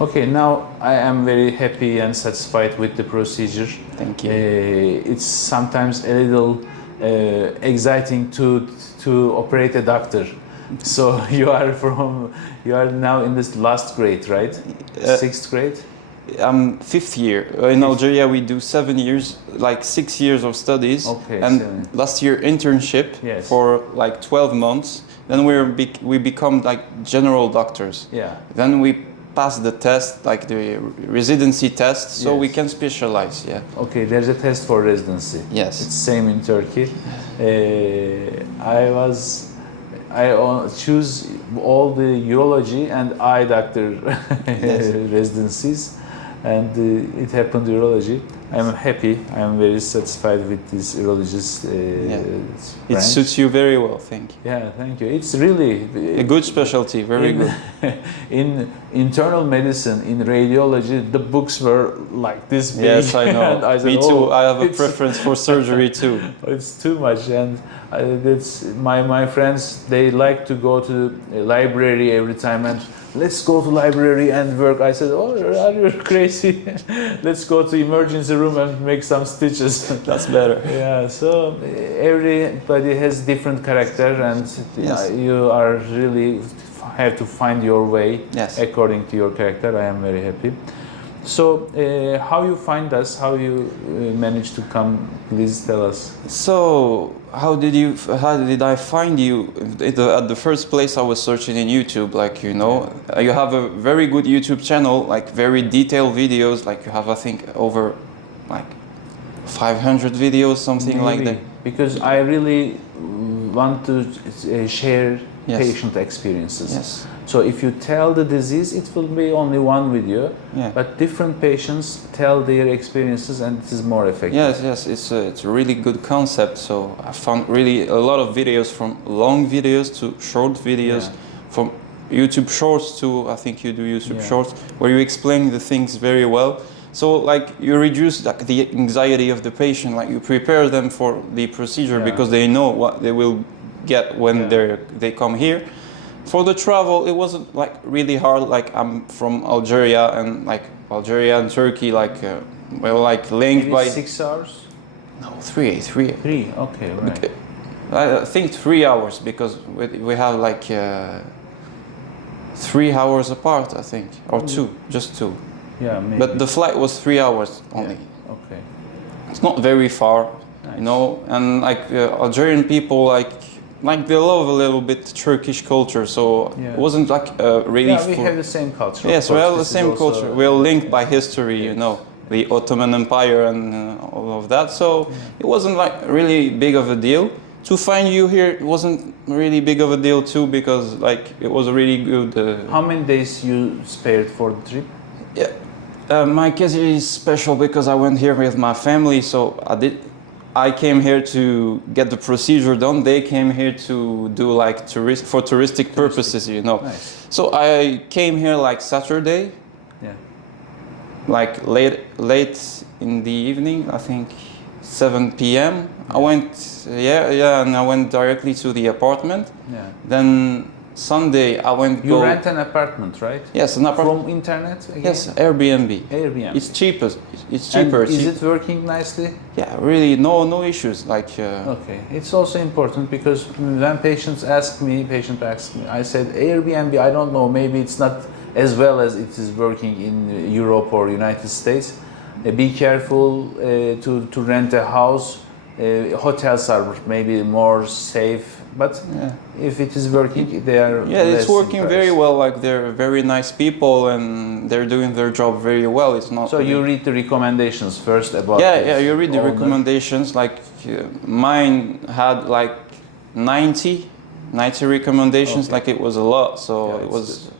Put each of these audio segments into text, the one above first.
Okay, now I am very happy and satisfied with the procedure. Thank you. It's sometimes a little exciting to operate a doctor. So you are now in this last grade, right? Sixth grade? I'm fifth year. In Algeria, we do 7 years, like 6 years of studies. Okay, and 7. last year internship Yes. for like 12 months. Then we become like general doctors. Yeah. Then we pass the test, like the residency test, so we Yes. can specialize. Yeah. Okay, there's a test for residency. Yes. It's same in Turkey. I choose all the urology and eye doctor residencies, and it happened urology. I'm happy. I'm very satisfied with this urologist It branch. suits you very well, thank you. Yeah, thank you. It's really A good specialty, very good. In internal medicine, in radiology, the books were like this big. Yes, I know. And I said, Me too. "Oh, I have a it's- preference for surgery too. It's too much, and that's my friends. They like to go to a library every time, and let's go to library and work. I said, "Oh, are you crazy? Let's go to emergency room and make some stitches." That's better. Yeah. So everybody has different character, and Yes. you are really have to find your way Yes. according to your character. I am very happy. So, how you find us? How you manage to come? Please tell us. So, how did I find you? At the first place, I was searching in YouTube, like, you have a very good YouTube channel, like very detailed videos, like you have, I think, over like 500 videos, something like that. Because I really want to share Yes. patient experiences. Yes. So if you tell the disease, it will be only one video, Yeah. but different patients tell their experiences, and it is more effective. Yes, it's a really good concept. So I found really a lot of videos, from long videos to short videos, Yeah. from YouTube Shorts to, I think you do YouTube Yeah. Shorts, where you explain the things very well. So like you reduce like the anxiety of the patient, like you prepare them for the procedure Yeah. because they know what they will get when Yeah. they come here. For the travel, it wasn't like really hard. Like I'm from Algeria, and like Algeria and Turkey, like like linked Maybe by 6 hours? no 3. 3, okay, right. I think 3 hours because we have like 3 hours apart, I think, or 2, just 2. Yeah, maybe. But the flight was 3 hours only. Yeah, okay. It's not very far, Nice. and like Algerian people like they love a little bit Turkish culture, so Yeah. it wasn't like really. Yeah, we have the same culture. of Yes, we course. have the This is same also- culture. We're linked by history, the Ottoman Empire and all of that. So it wasn't like really big of a deal. To find you here, it wasn't really big of a deal too, because like it was a really good. How many days you spared for the trip? Yeah, my case is special because I went here with my family, so I came here to get the procedure done. They came here to do like for touristic purposes, Nice. So I came here like Saturday, Yeah. like late in the evening, I think 7 p.m. I went, and I went directly to the apartment. Yeah. Then Sunday I went. You rent an apartment, right? Yes, an apartment. From internet again? Yes, Airbnb. Airbnb. It's cheapest. It's cheaper. And is it working nicely? Yeah, really, no issues. Like. Okay, it's also important because when patient asks me, I said Airbnb. I don't know. Maybe it's not as well as it is working in Europe or United States. Be careful to rent a house. Hotels are maybe more safe, but if it is working, they are. Yeah, less it's working in price. very well. Like they're very nice people and they're doing their job very well. It's not. So you read the recommendations first about. Yeah, you read the owner. recommendations. Like mine had like 90 recommendations. Okay. Like it was a lot. So Yeah, it was.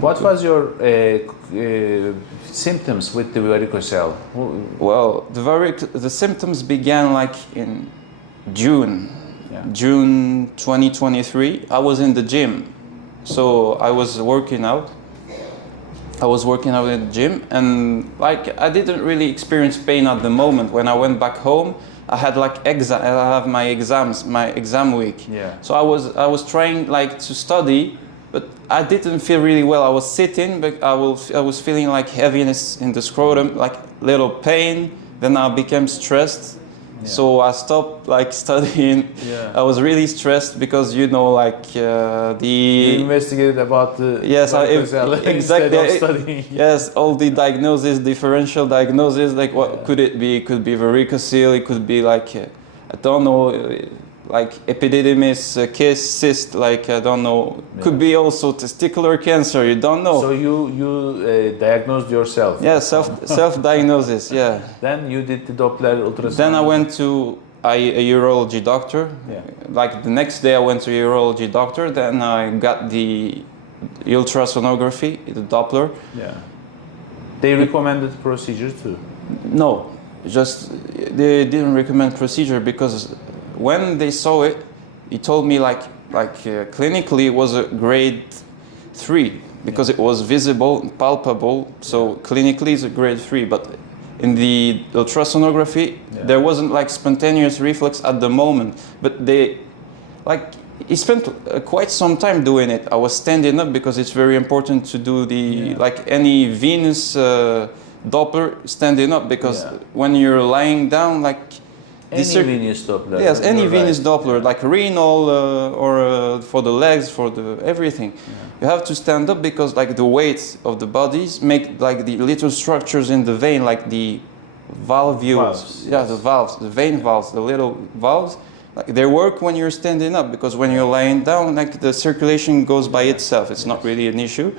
What was your symptoms with the varicocele? Well, the symptoms began like in June. Yeah. June 2023, I was in the gym. So I was working out. In the gym, and like I didn't really experience pain at the moment. When I went back home, I had like I have my exam week. Yeah. So I was trying like to study, but I didn't feel really well. I was sitting, but I was feeling like heaviness in the scrotum, like little pain. Then I became stressed. Yeah. So I stopped like studying. Yeah. I was really stressed because like You investigated about the yes, varicocele exactly. instead of studying. Yes, all the diagnosis, differential diagnosis, like what Yeah. could it be? It could be varicocele. It could be like I don't know, like epididymis, cyst. Like I don't know. Yeah. Could be also testicular cancer. You don't know. So you diagnosed yourself. Yeah, self diagnosis. Yeah. Then you did the Doppler ultrasound. Then I went to a urology doctor. Yeah. Like the next day, I went to a urology doctor. Then I got the ultrasonography, the Doppler. Yeah. They recommended procedure too. No, just they didn't recommend procedure because when they saw it, he told me like clinically it was a grade 3 because it was visible, palpable. So clinically it's a grade 3, but in the ultrasonography there wasn't like spontaneous reflux at the moment. But they like he spent quite some time doing it. I was standing up because it's very important to do the like any venous Doppler standing up because when you're lying down like any venous Doppler. Yes, any venous right. Doppler, like renal or for the legs, for the everything. You have to stand up because like the weight of the bodies make like the little structures in the vein, like the valvules. Yeah, the valves, the vein valves, the little valves. Like they work when you're standing up because when you're lying down, like the circulation goes by itself. It's not really an issue.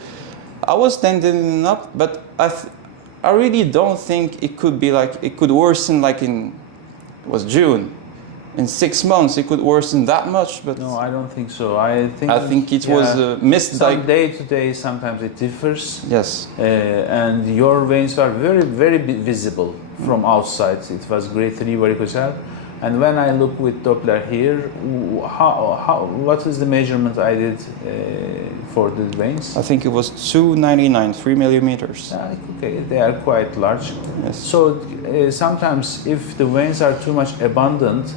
I was standing up, but I really don't think it could be like it could worsen like in. It was June. In 6 months, it could worsen that much, but no, I don't think so. I think it was missed. Some day to day, sometimes it differs. Yes. And your veins are very visible from outside. It was grade 3 varicocele. And when I look with Doppler here, what is the measurement I did for the veins? I think it was 299, 3 millimeters. Okay, they are quite large. Yes. So sometimes if the veins are too much abundant,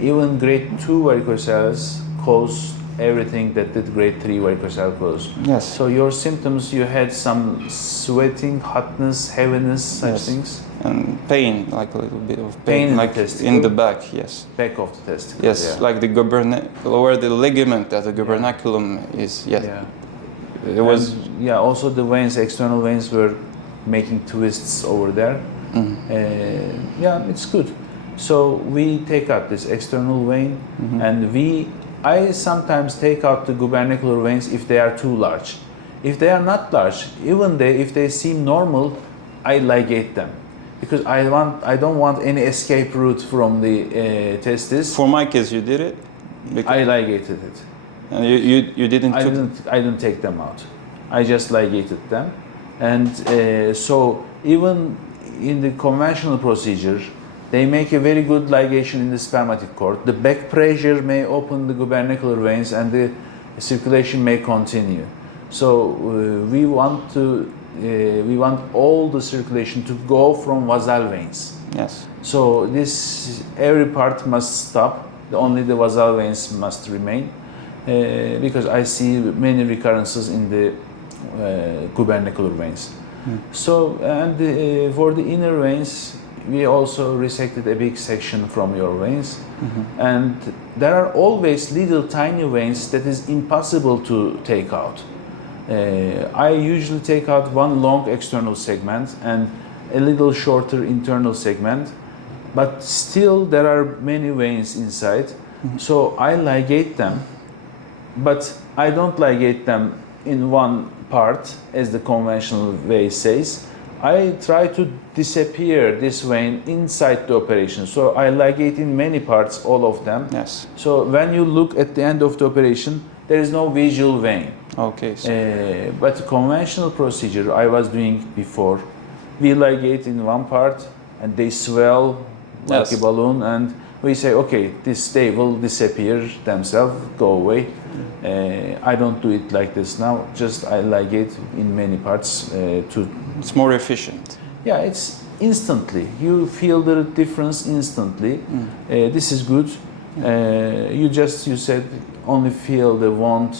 even grade 2 varicoceles cause everything that the grade 3 varicocele cause. Yes. So your symptoms, you had some sweating, hotness, heaviness, such things? And pain, like a little bit of Pain in like the testicle? in the back, yes. Back of the testicle. Yes, like the where the ligament at the gubernaculum is. Yes. Yeah. It was. And, also the veins, external veins were making twists over there. It's good. So we take out this external vein, and I sometimes take out the gubernacular veins if they are too large. If they are not large, even if they seem normal, I ligate them. Because I don't want any escape route from the testis. For my case, you did it. I ligated it. And you didn't. I didn't take them out. I just ligated them, and so even in the conventional procedure, they make a very good ligation in the spermatic cord. The back pressure may open the gubernacular veins, and the circulation may continue. So we want all the circulation to go from vasal veins. Yes. So every part must stop. Only the vasal veins must remain, because I see many recurrences in the gubernacular veins. So for the inner veins, we also resected a big section from your veins, and there are always little tiny veins that is impossible to take out. I usually take out one long external segment and a little shorter internal segment, but still there are many veins inside. So I ligate them, but I don't ligate them in one part as the conventional way says. I try to disappear this vein inside the operation. So I ligate in many parts, all of them. Yes. So when you look at the end of the operation, there is no visual vein. Okay. So. But the conventional procedure I was doing before, we ligate in one part and they swell like a balloon, and we say, okay, they will disappear themselves, go away. I don't do it like this now. Just I ligate in many parts It's more efficient. Yeah, it's instantly. You feel the difference instantly. This is good. You said only feel the wound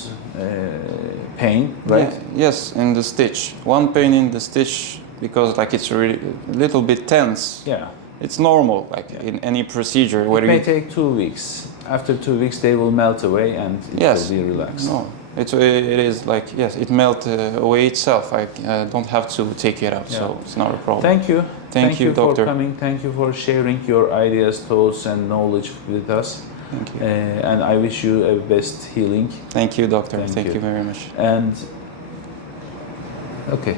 pain, right? Yeah, yes, in the stitch. One pain in the stitch because like it's really a little bit tense. Yeah. It's normal, like in any procedure. It Where may you, take 2 weeks. After 2 weeks, they will melt away and it yes, will be relaxed. no, it is like yes, it melt away itself. I don't have to take it out, Yeah. so it's not a problem. Thank you. Thank you, for doctor. coming. Thank you for sharing your ideas, thoughts, and knowledge with us. Thank you. And I wish you a best healing. Thank you, doctor. Thank Thank you. you very much. And okay.